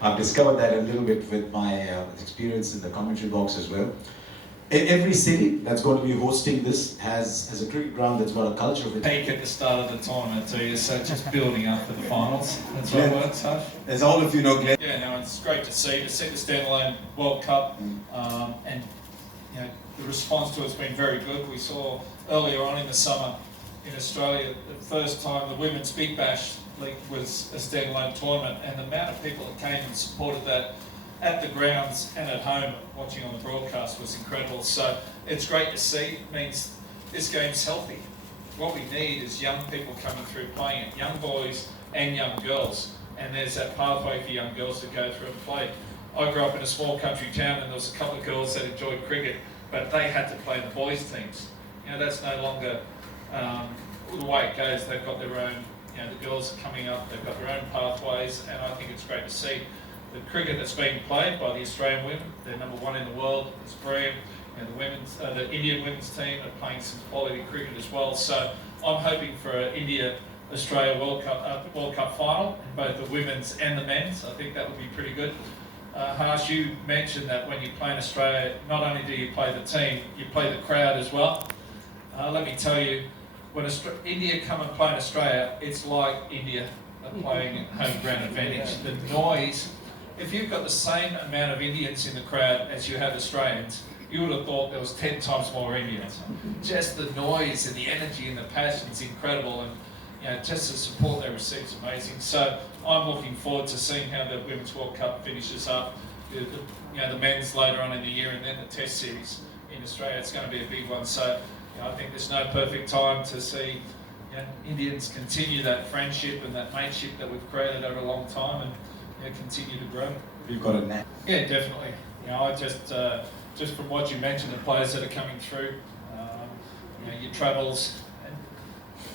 I've discovered that a little bit with my experience in the commentary box as well. Every city that's going to be hosting this has a cricket ground that's got a culture of it. Peak at the start of the tournament too, so just building up for the finals. That's what works, Hush. As all of you know, Glenn. Yeah, no, it's great to see the standalone World Cup, and you know the response to it's been very good. We saw earlier on in the summer in Australia the first time the Women's Big Bash League was a standalone tournament, and the amount of people that came and supported that at the grounds and at home watching on the broadcast was incredible. So it's great to see. It means this game's healthy. What we need is young people coming through playing it, young boys and young girls, and there's that pathway for young girls to go through and play. I grew up in a small country town and there was a couple of girls that enjoyed cricket, but they had to play the boys' teams. You know, that's no longer the way it goes. They've got their own, you know, the girls are coming up, they've got their own pathways, and I think it's great to see. The cricket that's being played by the Australian women, they're number one in the world, it's brilliant. And the Indian women's team are playing some quality cricket as well. So I'm hoping for an India-Australia World Cup final, in both the women's and the men's. I think that would be pretty good. Harsh, you mentioned that when you play in Australia, not only do you play the team, you play the crowd as well. Let me tell you, when India come and play in Australia, it's like India are playing home ground advantage. The noise, if you've got the same amount of Indians in the crowd as you have Australians, you would have thought there was 10 times more Indians. Just the noise and the energy and the passion is incredible, and you know, just the support they receive is amazing. So I'm looking forward to seeing how the Women's World Cup finishes up. You know, the men's later on in the year, and then the Test series in Australia. It's going to be a big one. So you know, I think there's no perfect time to see Indians continue that friendship and that mateship that we've created over a long time, and continue to grow. You've got a knack. Yeah, definitely. You know, I just from what you mentioned, the players that are coming through, you know, your travels, and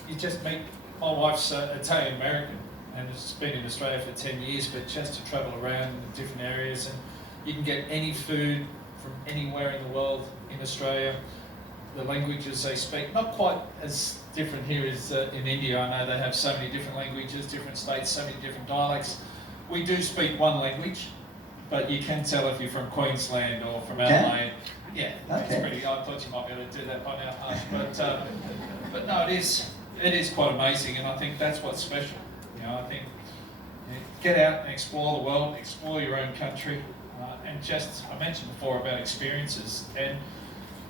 you just meet. My wife's Italian American and has been in Australia for 10 years, but just to travel around the different areas, and you can get any food from anywhere in the world in Australia. The languages they speak, not quite as different here as in India. I know they have so many different languages, different states, so many different dialects. We do speak one language, but you can tell if you're from Queensland or from Adelaide. Yeah, okay. It's pretty. I thought you might be able to do that by now, Harsh. But no, it is quite amazing, and I think that's what's special. You know, I think get out and explore the world, explore your own country, and just I mentioned before about experiences, and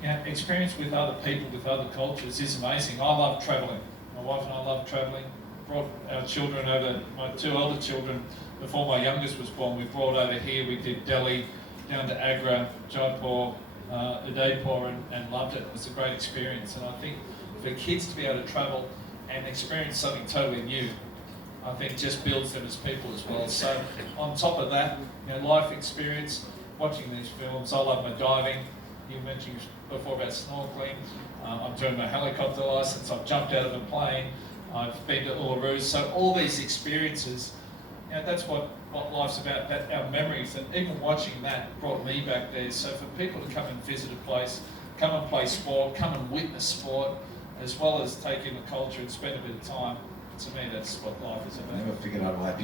you know, experience with other people, with other cultures is amazing. I love travelling. My wife and I love travelling. Brought our children over, my two elder children, before my youngest was born, we brought over here. We did Delhi, down to Agra, Jaipur, Udaipur, and loved it. It was a great experience. And I think for kids to be able to travel and experience something totally new, I think just builds them as people as well. So on top of that, you know, life experience, watching these films. I love my diving. You mentioned before about snorkeling. I'm doing my helicopter license. I've jumped out of a plane. I've been to Uluru. So all these experiences, you know, that's what life's about, that our memories, and even watching that brought me back there. So for people to come and visit a place, come and play sport, come and witness sport, as well as take in the culture and spend a bit of time, to me that's what life is about. I never figured out why people